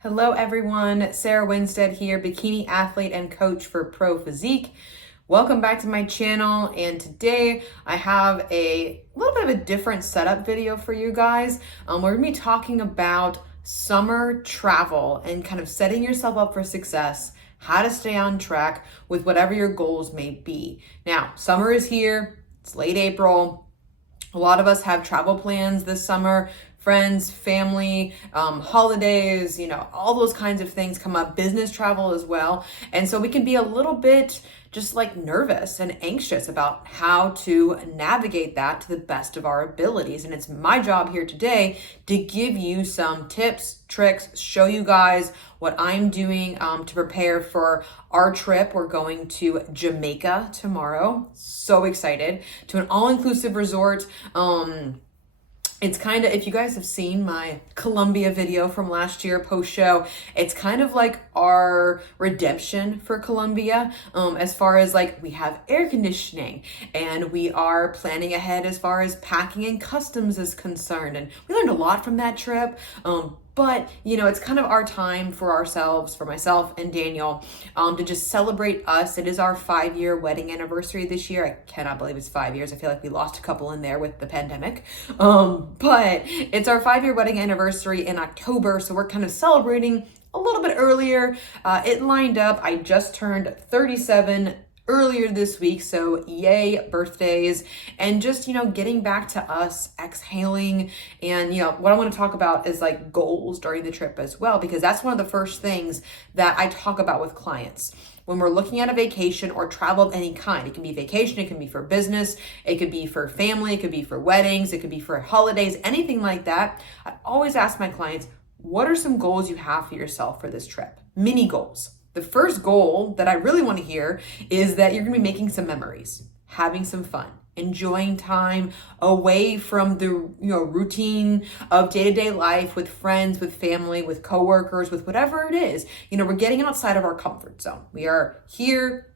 Hello everyone, Sarah Winstead here, bikini athlete and coach for Pro Physique. Welcome back to my channel, and today I have a little bit of a different setup video for you guys. We're gonna be talking about summer travel and kind of setting yourself up for success, how to stay on track with whatever your goals may be. Now, summer is here, it's late April. A lot of us have travel plans this summer. Friends, family, holidays, all those kinds of things come up, business travel as well. And so we can be a little bit just like nervous and anxious about how to navigate that to the best of our abilities. And it's my job here today to give you some tips, tricks, show you guys what I'm doing to prepare for our trip. We're going to Jamaica tomorrow. So excited, to an all-inclusive resort. It's kind of, if you guys have seen my Colombia video from last year post show, it's kind of like our redemption for Colombia, as far as like we have air conditioning and we are planning ahead as far as packing and customs is concerned. And we learned a lot from that trip. But, it's kind of our time for ourselves, for myself and Daniel, to just celebrate us. It is our 5-year wedding anniversary this year. I cannot believe it's 5 years. I feel like we lost a couple in there with the pandemic. But it's our 5-year wedding anniversary in October. So we're kind of celebrating a little bit earlier. It lined up. I just turned 37 earlier this week, so yay birthdays. And just getting back to us, exhaling. And what I want to talk about is like goals during the trip as well, because that's one of the first things that I talk about with clients when we're looking at a vacation or travel of any kind. It can be vacation, it can be for business, it could be for family, it could be for weddings, it could be for holidays, anything like that. I always ask my clients, what are some goals you have for yourself for this trip? Mini goals. The first goal that I really want to hear is that you're going to be making some memories, having some fun, enjoying time away from the routine of day-to-day life with friends, with family, with coworkers, with whatever it is. We're getting outside of our comfort zone. We are here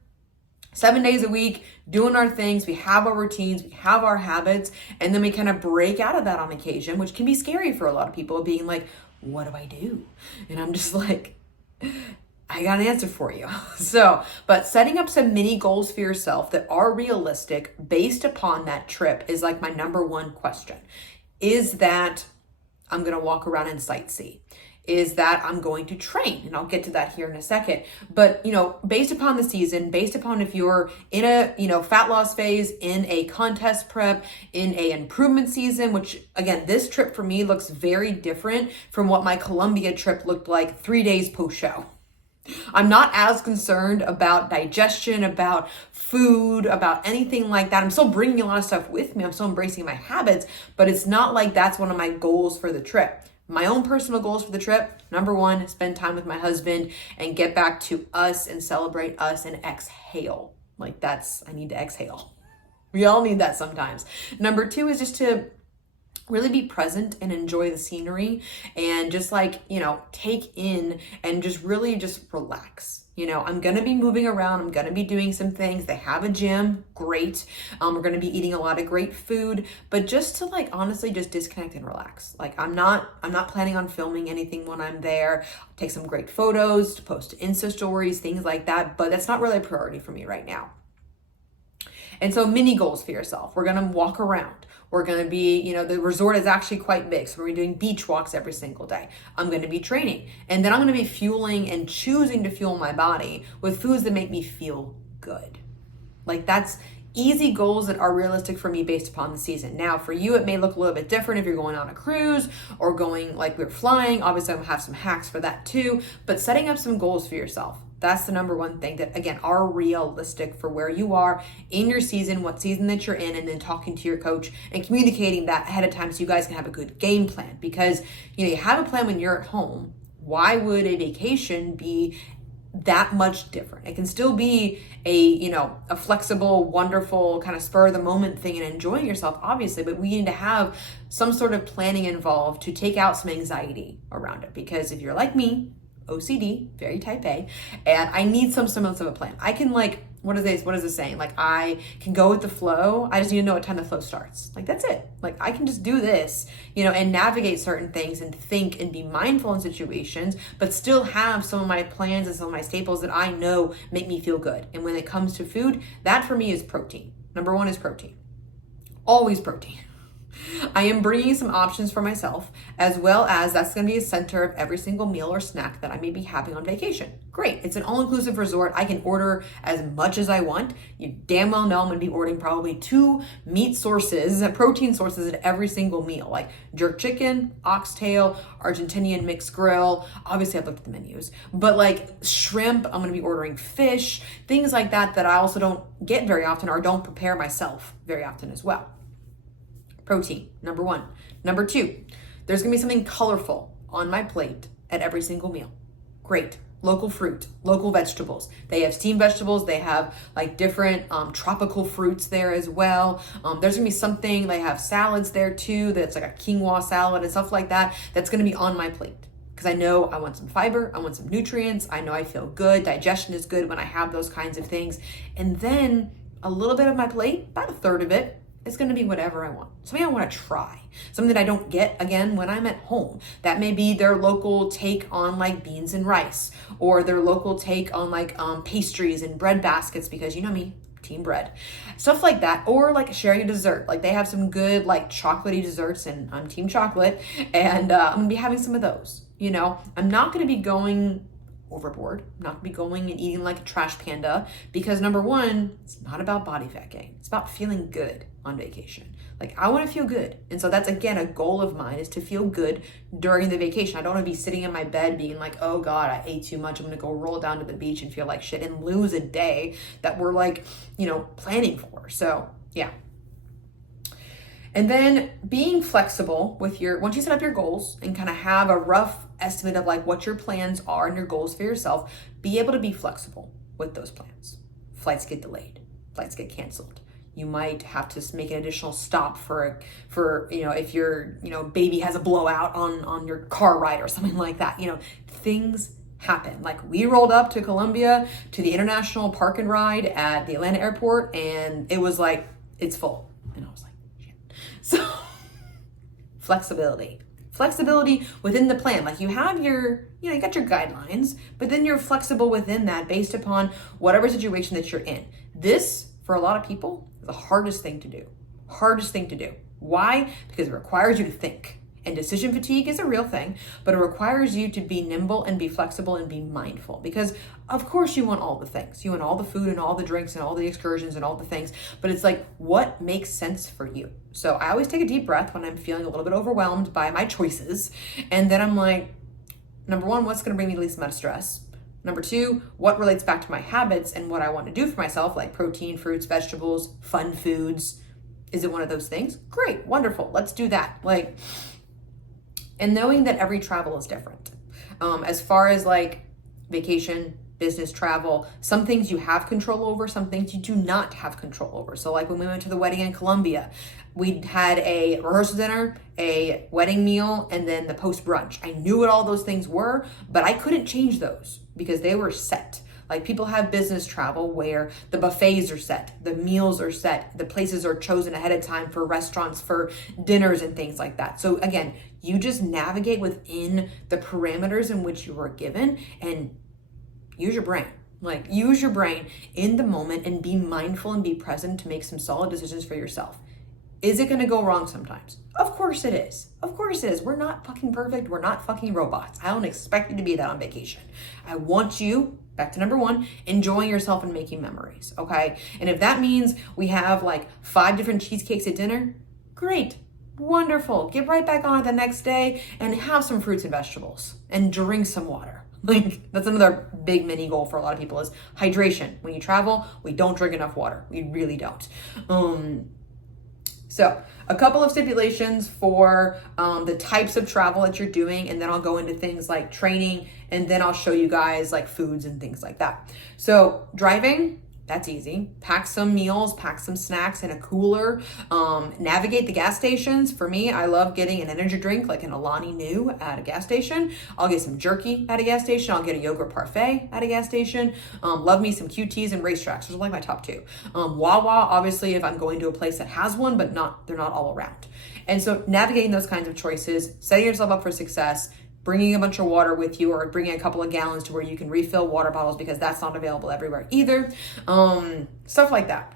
7 days a week doing our things. We have our routines, we have our habits, and then we kind of break out of that on occasion, which can be scary for a lot of people, being like, what do I do? And I'm just like, I got an answer for you. But setting up some mini goals for yourself that are realistic based upon that trip is like my number one question. Is that I'm going to walk around and sightsee? Is that I'm going to train? And I'll get to that here in a second. But, based upon the season, based upon if you're in a, fat loss phase, in a contest prep, in a improvement season, which again, this trip for me looks very different from what my Colombia trip looked like 3 days post show. I'm not as concerned about digestion, about food, about anything like that. I'm still bringing a lot of stuff with me. I'm still embracing my habits, but it's not like that's one of my goals for the trip. My own personal goals for the trip, number one, spend time with my husband and get back to us and celebrate us and exhale. I need to exhale. We all need that sometimes. Number two is just to really be present and enjoy the scenery and just take in and just really just relax. I'm going to be moving around. I'm going to be doing some things. They have a gym. Great. We're going to be eating a lot of great food, but just to honestly just disconnect and relax. I'm not planning on filming anything when I'm there. I'll take some great photos to post to Insta stories, things like that, but that's not really a priority for me right now. And so mini goals for yourself. We're going to walk around. We're going to be, the resort is actually quite big. So we're doing beach walks every single day. I'm going to be training. And then I'm going to be fueling and choosing to fuel my body with foods that make me feel good. That's easy goals that are realistic for me based upon the season. Now, for you, it may look a little bit different if you're going on a cruise or going we're flying. Obviously, I'm going to have some hacks for that too. But setting up some goals for yourself. That's the number one thing that, again, are realistic for where you are in your season, what season that you're in, and then talking to your coach and communicating that ahead of time so you guys can have a good game plan. Because, you have a plan when you're at home. Why would a vacation be that much different? It can still be a flexible, wonderful kind of spur of the moment thing and enjoying yourself, obviously, but we need to have some sort of planning involved to take out some anxiety around it. Because if you're like me, OCD, very type A, and I need some semblance of a plan. I can what is this saying? Like, I can go with the flow. I just need to know what time the flow starts. Like, that's it. Like, I can just do this, and navigate certain things and think and be mindful in situations, but still have some of my plans and some of my staples that I know make me feel good. And when it comes to food, that for me is protein. Number one is protein. Always protein. I am bringing some options for myself, as well as that's going to be a center of every single meal or snack that I may be having on vacation. Great. It's an all-inclusive resort. I can order as much as I want. You damn well know I'm going to be ordering probably 2 meat sources, protein sources at every single meal, like jerk chicken, oxtail, Argentinian mixed grill. Obviously, I've looked at the menus, but like shrimp, I'm going to be ordering fish, things like that I also don't get very often or don't prepare myself very often as well. Protein, number one. Number two, there's gonna be something colorful on my plate at every single meal. Great. Local fruit, local vegetables. They have steamed vegetables. They have like different tropical fruits there as well. There's gonna be something, they have salads there too, that's like a quinoa salad and stuff like that. That's gonna be on my plate. Because I know I want some fiber, I want some nutrients. I know I feel good. Digestion is good when I have those kinds of things. And then a little bit of my plate, about a third of it, it's going to be whatever I want. Something I want to try. Something that I don't get, again, when I'm at home. That may be their local take on like beans and rice, or their local take on like pastries and bread baskets, because you know me, team bread. Stuff like that. Or like sharing a dessert. Like they have some good like chocolatey desserts, and I'm team chocolate, and I'm going to be having some of those. I'm not going to be going overboard. I'm not gonna be going and eating like a trash panda, because number one, it's not about body fat gain. It's about feeling good on vacation. Like I want to feel good. And so that's, again, a goal of mine, is to feel good during the vacation. I don't want to be sitting in my bed being like, oh God, I ate too much. I'm going to go roll down to the beach and feel like shit and lose a day that we're like, planning for. So yeah. And then being flexible with once you set up your goals and kind of have a rough estimate of like what your plans are and your goals for yourself, be able to be flexible with those plans. Flights get delayed, flights get canceled. You might have to make an additional stop for if your baby has a blowout on your car ride or something like that. Things happen. Like we rolled up to Colombia to the international park and ride at the Atlanta airport, and it was like, it's full. And I was like, so flexibility within the plan. Like you have you got your guidelines, but then you're flexible within that based upon whatever situation that you're in. This, for a lot of people, is the hardest thing to do. Why? Because it requires you to think. And decision fatigue is a real thing, but it requires you to be nimble and be flexible and be mindful, because of course you want all the things. You want all the food and all the drinks and all the excursions and all the things, but it's like, what makes sense for you? So I always take a deep breath when I'm feeling a little bit overwhelmed by my choices. And then I'm like, number one, what's going to bring me the least amount of stress? Number two, what relates back to my habits and what I want to do for myself, like protein, fruits, vegetables, fun foods. Is it one of those things? Great, wonderful. Let's do that. And knowing that every travel is different. As far as like vacation, business travel, some things you have control over, some things you do not have control over. So like when we went to the wedding in Colombia, we had a rehearsal dinner, a wedding meal, and then the post brunch. I knew what all those things were, but I couldn't change those because they were set. Like people have business travel where the buffets are set, the meals are set, the places are chosen ahead of time for restaurants, for dinners and things like that. So again, you just navigate within the parameters in which you were given and use your brain. Like use your brain in the moment and be mindful and be present to make some solid decisions for yourself. Is it going to go wrong sometimes? Of course it is. Of course it is. We're not fucking perfect. We're not fucking robots. I don't expect you to be that on vacation. I want you, back to number one, enjoying yourself and making memories, okay? And if that means we have like 5 different cheesecakes at dinner, great, wonderful. Get right back on it the next day and have some fruits and vegetables and drink some water. Like that's another big mini goal for a lot of people is hydration. When you travel, we don't drink enough water. We really don't. So a couple of stipulations for the types of travel that you're doing, and then I'll go into things like training, and then I'll show you guys like foods and things like that. So driving, That's easy. Pack some meals, pack some snacks in a cooler. Navigate the gas stations. For me, I love getting an energy drink like an Alani Nu at a gas station. I'll get some jerky at a gas station. I'll get a yogurt parfait at a gas station. Love me some QTs and racetracks. Those are like my top two. Wawa, obviously, if I'm going to a place that has one, but they're not all around. And so navigating those kinds of choices, setting yourself up for success, bringing a bunch of water with you, or bringing a couple of gallons to where you can refill water bottles because that's not available everywhere either. Stuff like that.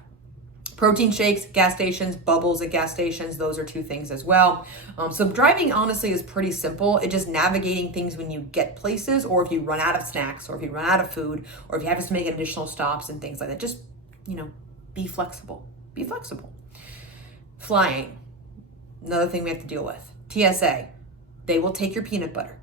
Protein shakes, gas stations, bubbles at gas stations. Those are two things as well. So driving honestly is pretty simple. It's just navigating things when you get places, or if you run out of snacks, or if you run out of food, or if you have to make additional stops and things like that. Just, be flexible. Be flexible. Flying. Another thing we have to deal with. TSA. They will take your peanut butter.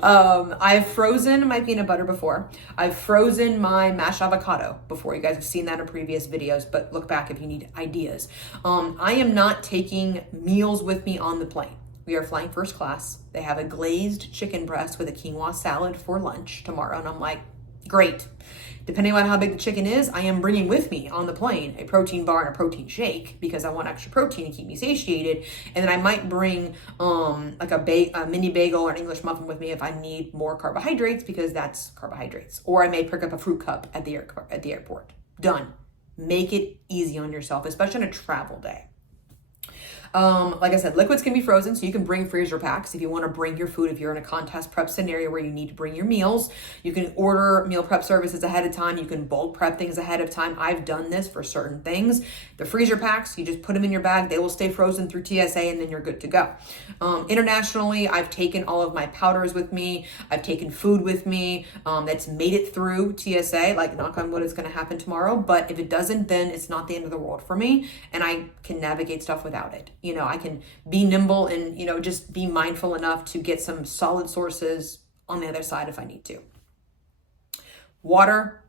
I've frozen my peanut butter before. I've frozen my mashed avocado before. You guys have seen that in previous videos, but look back if you need ideas. I am not taking meals with me on the plane. We are flying first class. They have a glazed chicken breast with a quinoa salad for lunch tomorrow. And I'm like, great. Depending on how big the chicken is, I am bringing with me on the plane a protein bar and a protein shake because I want extra protein to keep me satiated. And then I might bring like a mini bagel or an English muffin with me if I need more carbohydrates because that's carbohydrates. Or I may pick up a fruit cup at the airport. Done. Make it easy on yourself, especially on a travel day. Like I said, liquids can be frozen, so you can bring freezer packs if you want to bring your food. If you're in a contest prep scenario where you need to bring your meals, you can order meal prep services ahead of time. You can bulk prep things ahead of time. I've done this for certain things. The freezer packs, you just put them in your bag. They will stay frozen through TSA and then you're good to go. Internationally, I've taken all of my powders with me. I've taken food with me that's made it through TSA. Like, knock on wood, it's going to happen tomorrow. But if it doesn't, then it's not the end of the world for me. And I can navigate stuff without it. I can be nimble and, just be mindful enough to get some solid sources on the other side if I need to. Water,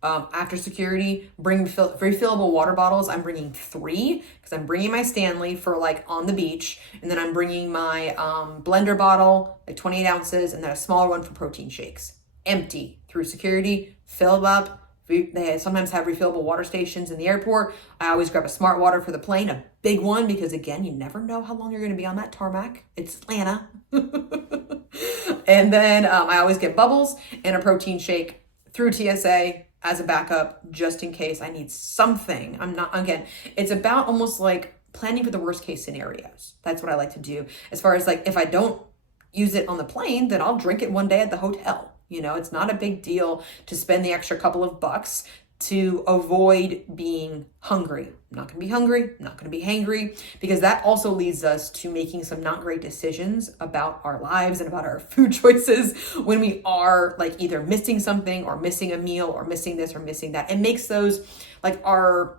after security, bring refillable water bottles. I'm bringing 3 because I'm bringing my Stanley for like on the beach. And then I'm bringing my blender bottle, like 28 ounces, and then a smaller one for protein shakes. Empty through security, filled up. They sometimes have refillable water stations in the airport. I always grab a smart water for the plane, a big one, because again, you never know how long you're going to be on that tarmac. It's Atlanta. And then I always get bubbles and a protein shake through TSA as a backup, just in case I need something. It's about almost like planning for the worst case scenarios. That's what I like to do. As far as like, if I don't use it on the plane, then I'll drink it one day at the hotel. It's not a big deal to spend the extra couple of bucks to avoid being hungry. I'm not going to be hungry. I'm not going to be hangry, because that also leads us to making some not great decisions about our lives and about our food choices when we are like either missing something or missing a meal or missing this or missing that. It makes those, like, our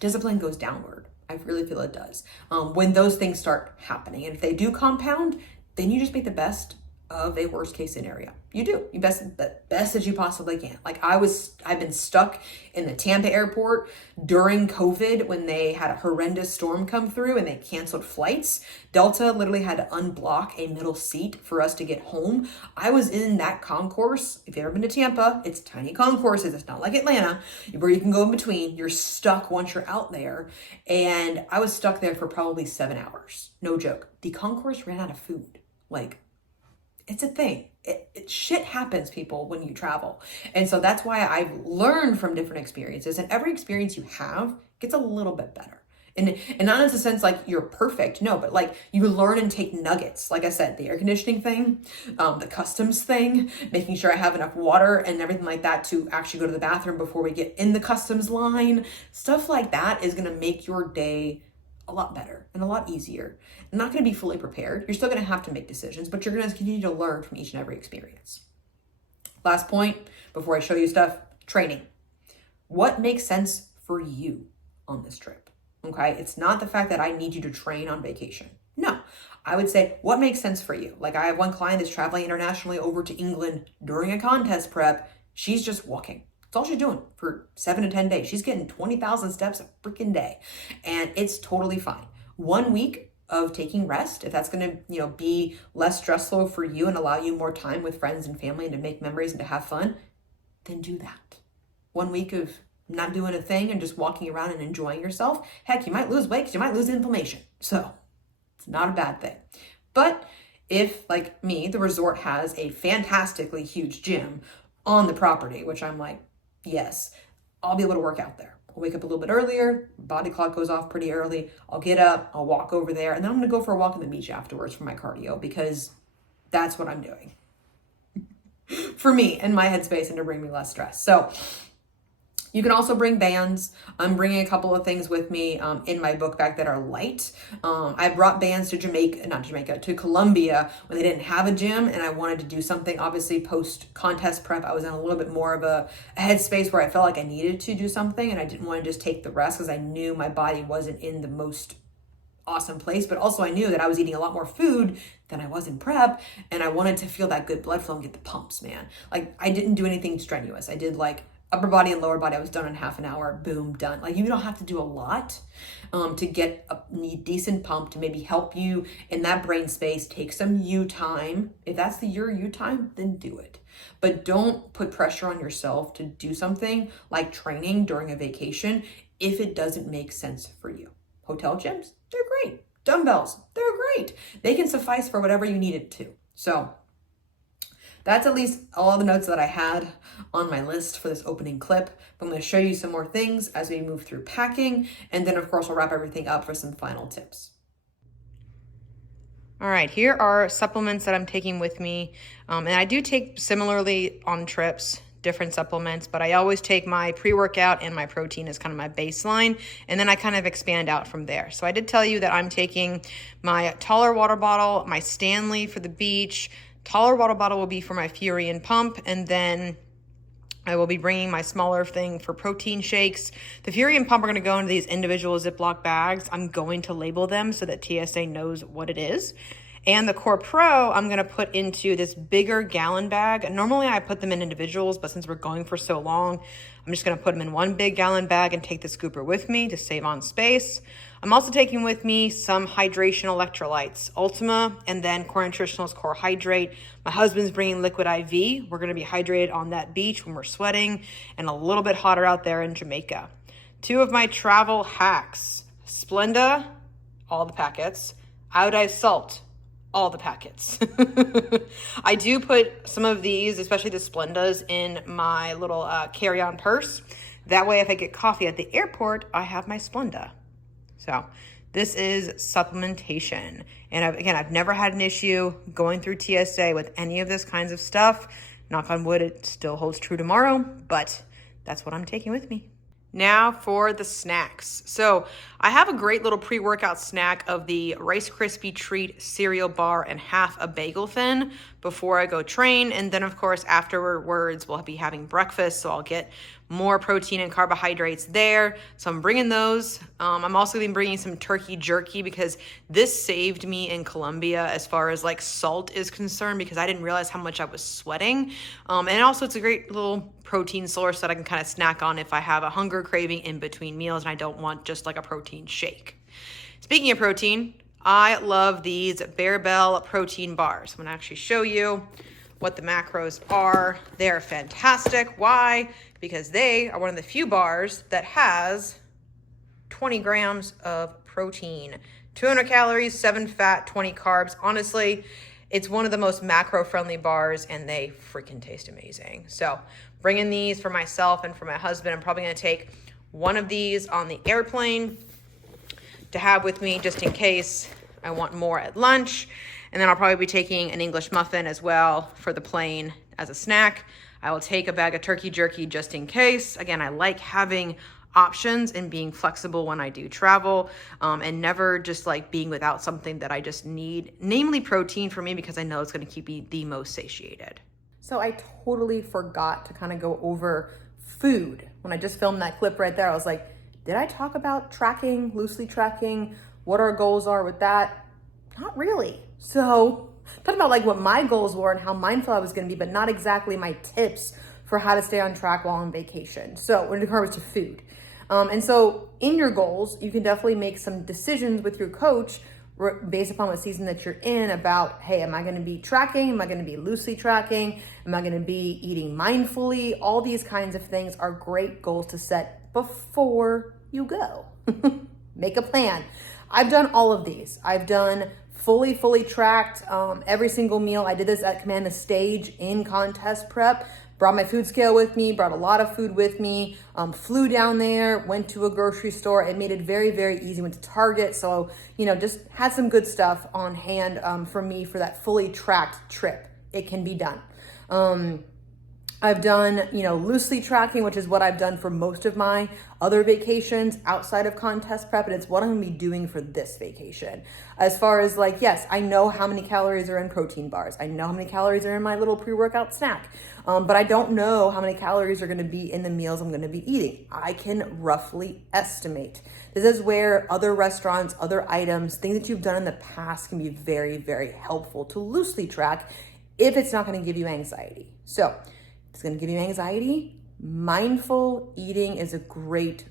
discipline goes downward. I really feel it does. When those things start happening, and if they do compound, then you just make the best of a worst case scenario. You do. You best that you possibly can. Like I've been stuck in the Tampa airport during COVID when they had a horrendous storm come through and they canceled flights. Delta literally had to unblock a middle seat for us to get home. I was in that concourse. If you've ever been to Tampa, it's tiny concourses. It's not like Atlanta where you can go in between. You're stuck once you're out there. And I was stuck there for probably 7 hours. No joke. The concourse ran out of food. Like, it's a thing. Shit happens, people, when you travel. And so that's why I've learned from different experiences, and every experience you have gets a little bit better. And not in the sense like you're perfect, no, but like you learn and take nuggets. Like I said, the air conditioning thing, the customs thing, making sure I have enough water and everything like that to actually go to the bathroom before we get in the customs line. Stuff like that is going to make your day a lot better and a lot easier. You're not going to be fully prepared. You're still going to have to make decisions, but you're going to continue to learn from each and every experience. Last point before I show you stuff, training. What makes sense for you on this trip? Okay. It's not the fact that I need you to train on vacation. No, I would say what makes sense for you. Like I have one client that's traveling internationally over to England during a contest prep. She's just walking. That's all she's doing for 7 to 10 days. She's getting 20,000 steps a freaking day, and it's totally fine. 1 week of taking rest, if that's going to, be less stressful for you and allow you more time with friends and family and to make memories and to have fun, then do that. 1 week of not doing a thing and just walking around and enjoying yourself, heck, you might lose weight because you might lose inflammation. So it's not a bad thing. But if, like me, the resort has a fantastically huge gym on the property, which I'm like, yes, I'll be able to work out there. I'll wake up a little bit earlier, body clock goes off pretty early. I'll get up, I'll walk over there, and then I'm gonna go for a walk on the beach afterwards for my cardio because that's what I'm doing for me and my headspace and to bring me less stress. So you can also bring bands. I'm bringing a couple of things with me in my book bag that are light. I brought bands to to Colombia when they didn't have a gym, and I wanted to do something. Obviously, post contest prep, I was in a little bit more of a headspace where I felt like I needed to do something, and I didn't want to just take the rest because I knew my body wasn't in the most awesome place, but also I knew that I was eating a lot more food than I was in prep, and I wanted to feel that good blood flow and get the pumps, man. Like, I didn't do anything strenuous. I did like upper body and lower body. I was done in half an hour, boom, done. Like, you don't have to do a lot to get a decent pump to maybe help you in that brain space. Take some you time. If that's your you time, then do it. But don't put pressure on yourself to do something like training during a vacation if it doesn't make sense for you. Hotel gyms, they're great. Dumbbells, they're great. They can suffice for whatever you need it to. So that's at least all the notes that I had on my list for this opening clip. But I'm going to show you some more things as we move through packing. And then, of course, we'll wrap everything up for some final tips. All right, here are supplements that I'm taking with me. And I do take similarly on trips, different supplements, but I always take my pre-workout and my protein as kind of my baseline, and then I kind of expand out from there. So I did tell you that I'm taking my taller water bottle, my Stanley for the beach. Taller water bottle will be for my Fury and Pump, and then I will be bringing my smaller thing for protein shakes. The Fury and Pump are going to go into these individual Ziploc bags. I'm going to label them so that TSA knows what it is. And the Core Pro, I'm going to put into this bigger gallon bag. Normally I put them in individuals, but since we're going for so long, I'm just going to put them in one big gallon bag and take the scooper with me to save on space. I'm also taking with me some hydration electrolytes, Ultima, and then Core Nutritionals Core Hydrate. My husband's bringing Liquid IV. We're going to be hydrated on that beach when we're sweating and a little bit hotter out there in Jamaica. 2 of my travel hacks, Splenda, all the packets, iodized salt, all the packets. I do put some of these, especially the Splendas, in my little carry-on purse. That way, if I get coffee at the airport, I have my Splenda. So this is supplementation. And I've never had an issue going through TSA with any of this kinds of stuff. Knock on wood, it still holds true tomorrow, but that's what I'm taking with me. Now for the snacks. So I have a great little pre-workout snack of the Rice Krispie Treat cereal bar and half a bagel thin before I go train. And then of course afterwards we'll be having breakfast. So I'll get more protein and carbohydrates there. So I'm bringing those. I'm also gonna be bringing some turkey jerky because this saved me in Colombia as far as like salt is concerned, because I didn't realize how much I was sweating. And also it's a great little protein source that I can kind of snack on if I have a hunger craving in between meals and I don't want just like a protein shake. Speaking of protein, I love these Bearbell protein bars. I'm gonna actually show you what the macros are. They're fantastic. Why? Because they are one of the few bars that has 20 grams of protein, 200 calories, 7 fat, 20 carbs. Honestly, it's one of the most macro-friendly bars and they freaking taste amazing. So bringing these for myself and for my husband. I'm probably gonna take one of these on the airplane to have with me just in case I want more at lunch. And then I'll probably be taking an English muffin as well for the plane as a snack. I will take a bag of turkey jerky just in case. Again, I like having options and being flexible when I do travel, and never just like being without something that I just need, namely protein for me, because I know it's gonna keep me the most satiated. So I totally forgot to kind of go over food. When I just filmed that clip right there, I was like, did I talk about tracking, loosely tracking, what our goals are with that? Not really. So talking about like what my goals were and how mindful I was going to be, but not exactly my tips for how to stay on track while on vacation. So when it comes to food. And so in your goals, you can definitely make some decisions with your coach based upon what season that you're in about, hey, am I going to be tracking? Am I going to be loosely tracking? Am I going to be eating mindfully? All these kinds of things are great goals to set before you go. Make a plan. I've done all of these. I've done fully tracked every single meal. I did this at Command the Stage in contest prep. Brought my food scale with me, brought a lot of food with me, flew down there, went to a grocery store. It made it very easy, went to Target. So, just had some good stuff on hand for me for that fully tracked trip. It can be done. I've done, loosely tracking, which is what I've done for most of my other vacations outside of contest prep, and it's what I'm gonna be doing for this vacation. As far as yes, I know how many calories are in protein bars. I know how many calories are in my little pre-workout snack, but I don't know how many calories are gonna be in the meals I'm gonna be eating. I can roughly estimate. This is where other restaurants, other items, things that you've done in the past can be very helpful to loosely track if it's not gonna give you anxiety. So, it's going to give you anxiety. Mindful eating is a great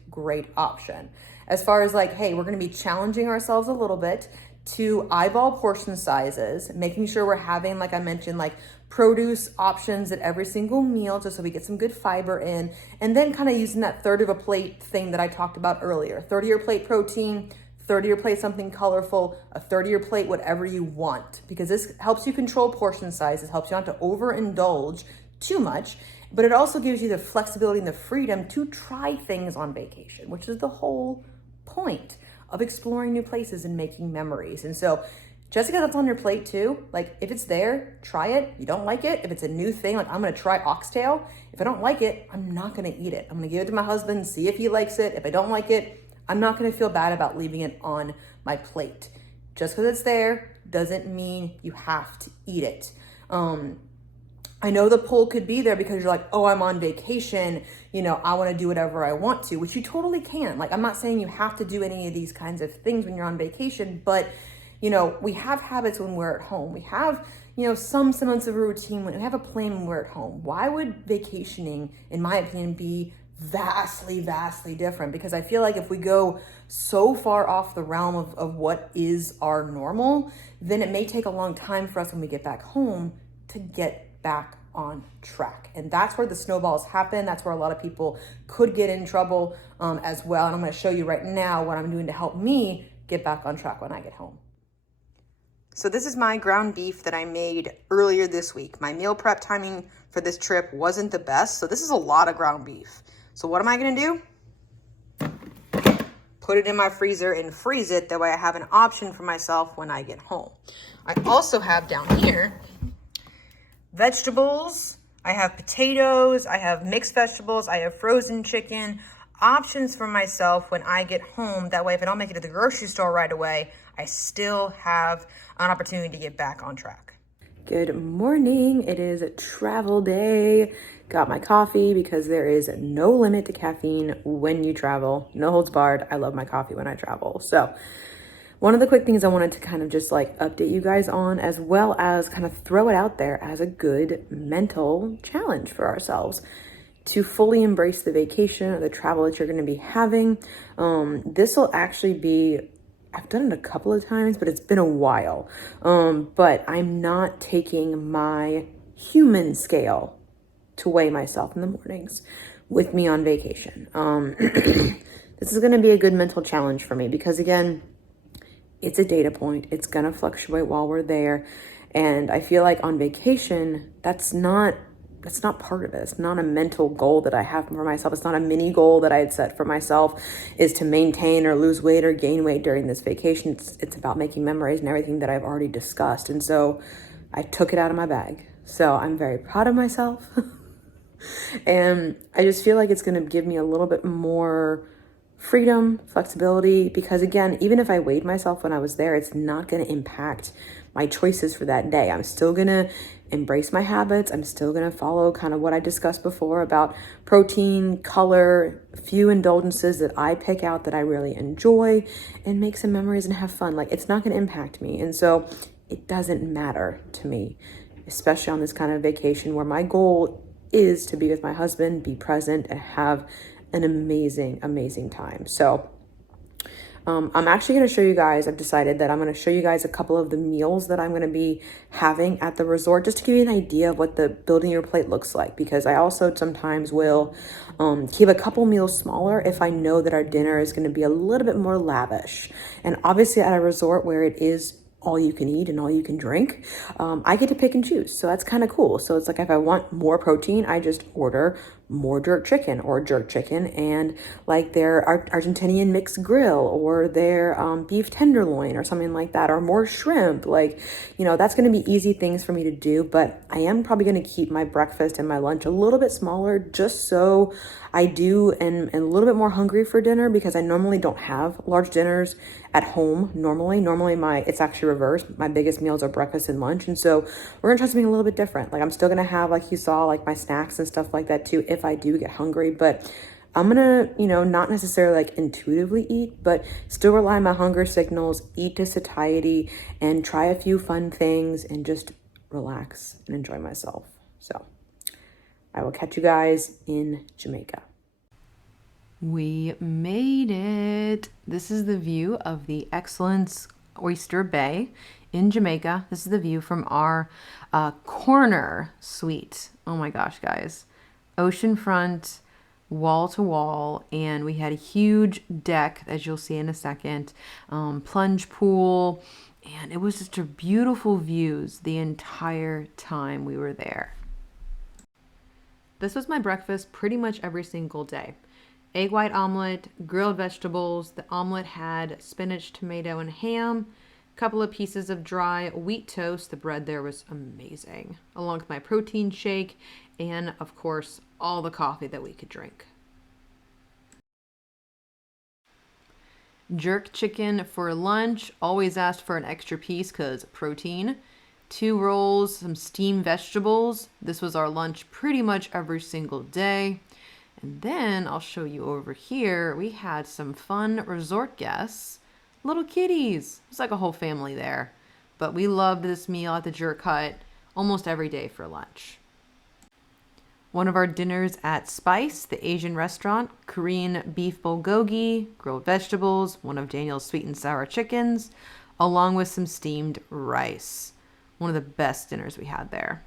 option. As far as hey, we're going to be challenging ourselves a little bit to eyeball portion sizes, making sure we're having, like I mentioned, produce options at every single meal just so we get some good fiber in, and then kind of using that third of a plate thing that I talked about earlier. Third of your plate protein, third of your plate something colorful, a third of your plate whatever you want, because this helps you control portion sizes, helps you not to overindulge too much, but it also gives you the flexibility and the freedom to try things on vacation, which is the whole point of exploring new places and making memories. And so, Jessica, that's on your plate too. If it's there, try it. You don't like it, if it's a new thing, I'm gonna try oxtail. If I don't like it, I'm not gonna eat it. I'm gonna give it to my husband, see if he likes it. If I don't like it, I'm not gonna feel bad about leaving it on my plate. Just because it's there doesn't mean you have to eat it. I know the pull could be there because you're oh, I'm on vacation, I want to do whatever I want to, which you totally can. I'm not saying you have to do any of these kinds of things when you're on vacation, but, we have habits when we're at home. We have, some semblance of a routine when we have a plan when we're at home. Why would vacationing, in my opinion, be vastly different? Because I feel if we go so far off the realm of what is our normal, then it may take a long time for us when we get back home to get back on track. And that's where the snowballs happen. That's where a lot of people could get in trouble as well. And I'm going to show you right now what I'm doing to help me get back on track when I get home. So this is my ground beef that I made earlier this week. My meal prep timing for this trip wasn't the best, so this is a lot of ground beef. So what am I going to do? Put it in my freezer and freeze it. That way I have an option for myself when I get home. I also have down here vegetables. I have potatoes, I have mixed vegetables, I have frozen chicken, options for myself when I get home. That way, if I don't make it to the grocery store right away, I still have an opportunity to get back on track. Good morning. It is a travel day. Got my coffee because there is no limit to caffeine when you travel. No holds barred. I love my coffee when I travel. So one of the quick things I wanted to kind of just update you guys on, as well as kind of throw it out there as a good mental challenge for ourselves to fully embrace the vacation or the travel that you're going to be having. This will actually be, I've done it a couple of times, but it's been a while. But I'm not taking my human scale to weigh myself in the mornings with me on vacation. This is going to be a good mental challenge for me because, again, it's a data point. It's going to fluctuate while we're there. And I feel on vacation, that's not part of it. It's not a mental goal that I have for myself. It's not a mini goal that I had set for myself is to maintain or lose weight or gain weight during this vacation. It's about making memories and everything that I've already discussed. And so I took it out of my bag. So I'm very proud of myself. And I just feel it's going to give me a little bit more freedom, flexibility, because again, even if I weighed myself when I was there, it's not going to impact my choices for that day. I'm still going to embrace my habits. I'm still going to follow kind of what I discussed before about protein, color, few indulgences that I pick out that I really enjoy, and make some memories and have fun. It's not going to impact me. And so it doesn't matter to me, especially on this kind of vacation where my goal is to be with my husband, be present, and have an amazing time. So I'm actually going to show you guys, I've decided that I'm going to show you guys a couple of the meals that I'm going to be having at the resort, just to give you an idea of what the building your plate looks like, because I also sometimes will keep a couple meals smaller if I know that our dinner is going to be a little bit more lavish. And obviously at a resort where it is all you can eat and all you can drink, I get to pick and choose. So that's kind of cool. So it's like, if I want more protein, I just order more jerk chicken and like their Argentinian mixed grill or their beef tenderloin or something like that, or more shrimp. Like, you know, that's going to be easy things for me to do, but I am probably going to keep my breakfast and my lunch a little bit smaller, just so I do and a little bit more hungry for dinner, because I normally don't have large dinners at home. Normally it's actually reversed. My biggest meals are breakfast and lunch. And so we're gonna try something a little bit different. Like, I'm still gonna have, like you saw, like my snacks and stuff like that too, if I do get hungry, but I'm gonna, you know, not necessarily like intuitively eat, but still rely on my hunger signals, eat to satiety, and try a few fun things and just relax and enjoy myself. So I will catch you guys in Jamaica. We made it. This is the view of the Excellence Oyster Bay in Jamaica. This is the view from our corner suite. Oh my gosh, guys. Oceanfront, wall to wall, and we had a huge deck, as you'll see in a second, plunge pool, and it was just a beautiful views the entire time we were there. This was my breakfast pretty much every single day. Egg white omelet, grilled vegetables. The omelet had spinach, tomato, and ham. A couple of pieces of dry wheat toast. The bread there was amazing. Along with my protein shake and, of course, all the coffee that we could drink. Jerk chicken for lunch. Always asked for an extra piece because protein. 2 rolls, some steamed vegetables. This was our lunch pretty much every single day. And then I'll show you over here, we had some fun resort guests, little kitties. It's like a whole family there. But we loved this meal at the Jerk Hut almost every day for lunch. One of our dinners at Spice, the Asian restaurant, Korean beef bulgogi, grilled vegetables, one of Daniel's sweet and sour chickens, along with some steamed rice. One of the best dinners we had there.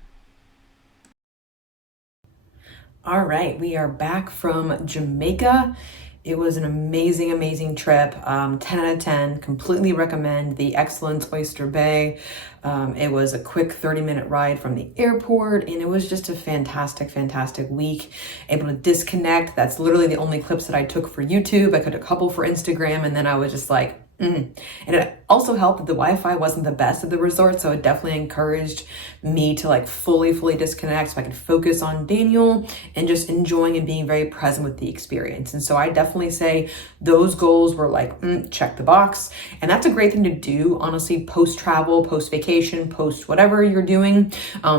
All right, we are back from Jamaica. It was an amazing, amazing trip. 10 out of 10, completely recommend the Excellence Oyster Bay. It was a quick 30-minute ride from the airport, and it was just a fantastic, fantastic week. Able to disconnect. That's literally the only clips that I took for YouTube. I took a couple for Instagram, and then I was just like, And it also helped that the Wi-Fi wasn't the best at the resort, so it definitely encouraged me to like fully disconnect so I could focus on Daniel and just enjoying and being very present with the experience. And so I definitely say those goals were like, check the box. And that's a great thing to do, honestly, post-travel, post-vacation, post-whatever you're doing,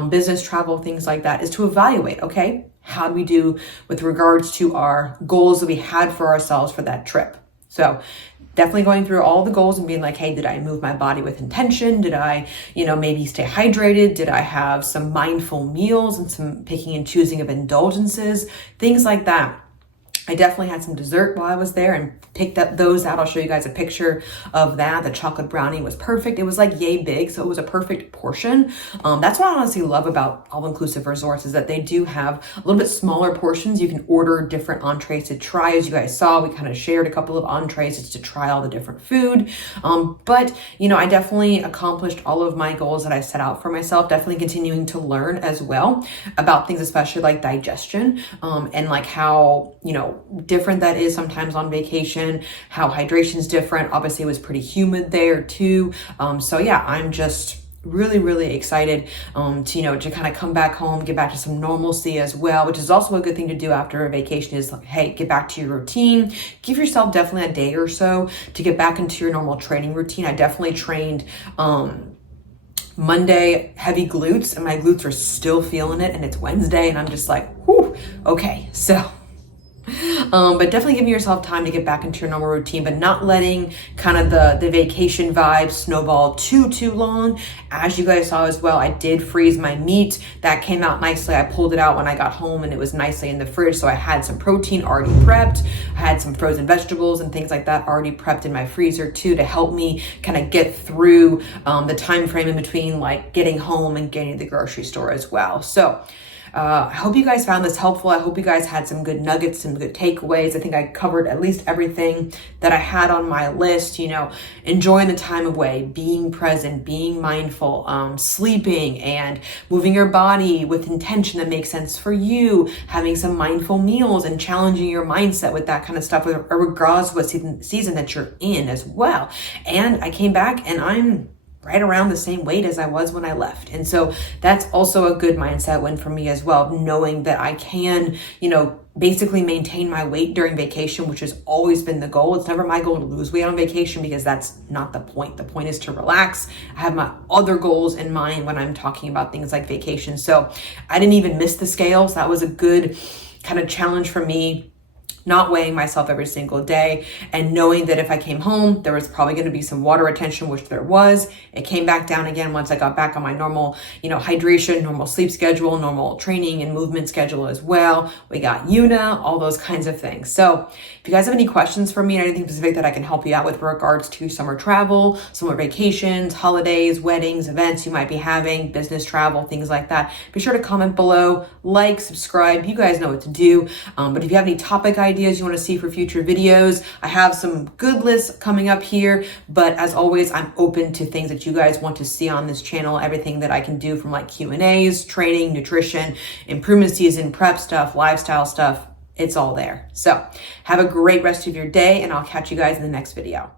business travel, things like that, is to evaluate, okay, how do we do with regards to our goals that we had for ourselves for that trip? So definitely going through all the goals and being like, hey, did I move my body with intention? Did I, maybe stay hydrated? Did I have some mindful meals and some picking and choosing of indulgences? Things like that. I definitely had some dessert while I was there and picked up those out. I'll show you guys a picture of that. The chocolate brownie was perfect. It was like yay big, so it was a perfect portion. That's what I honestly love about all-inclusive resorts, is that they do have a little bit smaller portions. You can order different entrees to try. As you guys saw, we kind of shared a couple of entrees just to try all the different food. But I definitely accomplished all of my goals that I set out for myself, definitely continuing to learn as well about things, especially like digestion, and like how, different that is sometimes on vacation, how hydration is different. Obviously it was pretty humid there too. So yeah, I'm just really excited to kind of come back home, get back to some normalcy as well, which is also a good thing to do after a vacation, is like, hey, get back to your routine. Give yourself definitely a day or so to get back into your normal training routine. I definitely trained Monday heavy glutes, and my glutes are still feeling it, and it's Wednesday and I'm just like, whew, okay. So But definitely giving yourself time to get back into your normal routine, but not letting kind of the vacation vibe snowball too long. As you guys saw as well, I did freeze my meat. That came out nicely. I pulled it out when I got home and it was nicely in the fridge. So I had some protein already prepped. I had some frozen vegetables and things like that already prepped in my freezer too, to help me kind of get through the time frame in between like getting home and getting to the grocery store as well. So I hope you guys found this helpful. I hope you guys had some good nuggets, some good takeaways. I think I covered at least everything that I had on my list, you know, enjoying the time away, being present, being mindful, sleeping and moving your body with intention that makes sense for you, having some mindful meals and challenging your mindset with that kind of stuff, regardless of what season that you're in as well. And I came back and I'm right around the same weight as I was when I left. And so that's also a good mindset win for me as well, knowing that I can, you know, basically maintain my weight during vacation, which has always been the goal. It's never my goal to lose weight on vacation because that's not the point. The point is to relax. I have my other goals in mind when I'm talking about things like vacation. So I didn't even miss the scales. That was a good kind of challenge for me, not weighing myself every single day and knowing that if I came home, there was probably going to be some water retention, which there was. It came back down again once I got back on my normal, you know, hydration, normal sleep schedule, normal training and movement schedule as well. We got UNA, all those kinds of things. So if you guys have any questions for me or anything specific that I can help you out with regards to summer travel, summer vacations, holidays, weddings, events you might be having, business travel, things like that, be sure to comment below, like, subscribe. You guys know what to do. But if you have any topic ideas you want to see for future videos, I have some good lists coming up here, but as always, I'm open to things that you guys want to see on this channel, everything that I can do from like Q&As, training, nutrition, improvement season, prep stuff, lifestyle stuff, it's all there. So have a great rest of your day and I'll catch you guys in the next video.